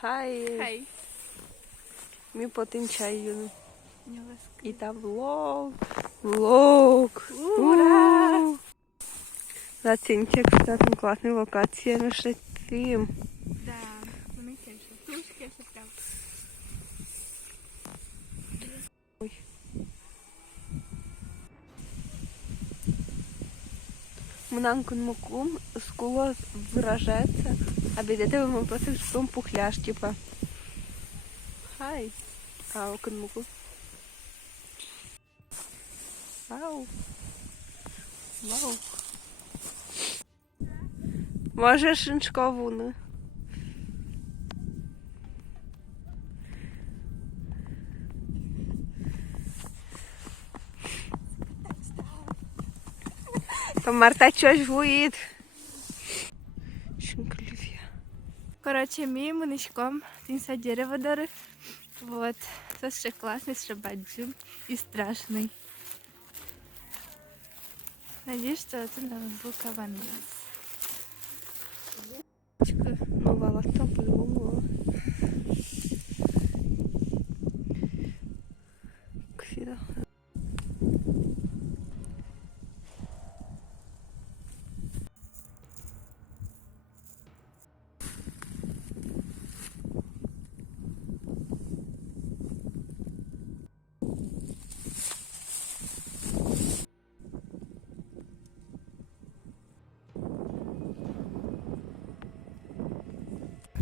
Хай. Хай. Ми потім чаю. Не ласка. І там влог. Влог. Ура! Заціньте, кстати, класні локації на шляхі. Да, вони теж. Тушки ще прям. Мнанкун мукум скуло выражается, а без этого мы просто ждем пухляж, типа. Хай. Ау, кунмуку. Вау. Вау. Може шиншкову, ну. Там Марта щось гуїть. Шинклюв'я. Коротше, мій моничком тінься дерево дарив. Вот. Це ще класний шабаджим і страшний. Надіюсь, що це нам був каван. Ну, волоса по-любому. Кфида.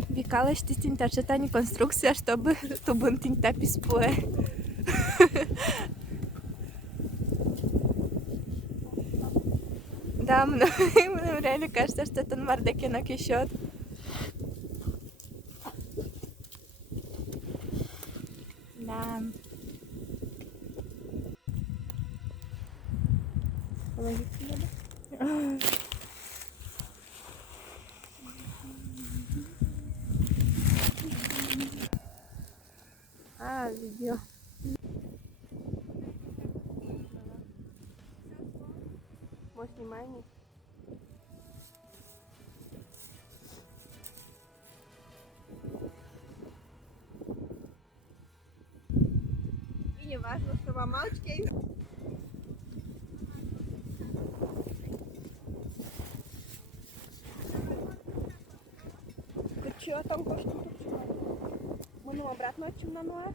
Викалась ти тінта читання конструкція, щоб тубун тінта піспує. Да, мне реально кажется, что это мардакинок еще. Да. А, видео. Мой снимание. И не важно, что вам мальчики. Ты чё там кошку? Мы ну обратно отчим на ноэ.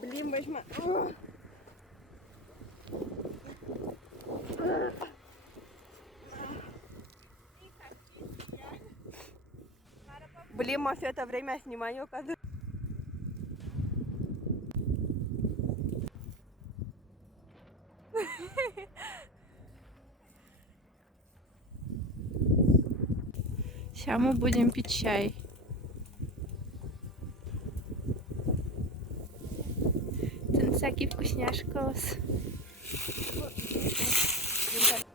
Блин, возьма. Блин, мы все это время снимаю, оказывается. Сейчас мы будем пить чай. Тут всякие вкусняшки у вас. Классно.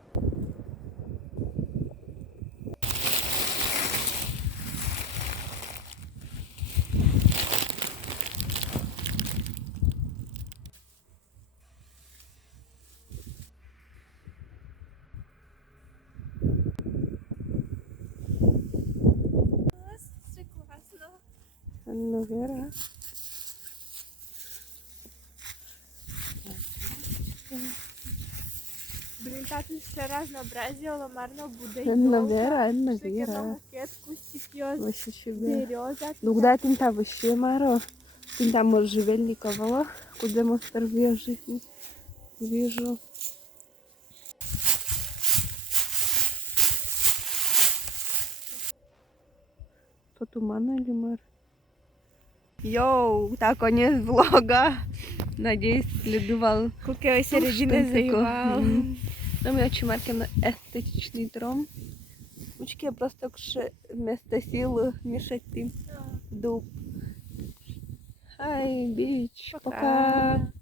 Ну, Вера. Блин, так все разнообразие ломарно будет. Ну, Вера, ну, Вера. Букет, кустик, ёз, Вообще себе. береза. Ну, куда ты там вообще, Маро? Ты там можжевельникового, куда монстр вижу. Вижу. То туман или мэр? Йоу, так, конец влога. Надеюсь, следувал. Кукева середина заївал. Ну, ми очимарки на естетичний дром. Учки я просто вместо сил мешать тим дуб. Хай, біч, пока.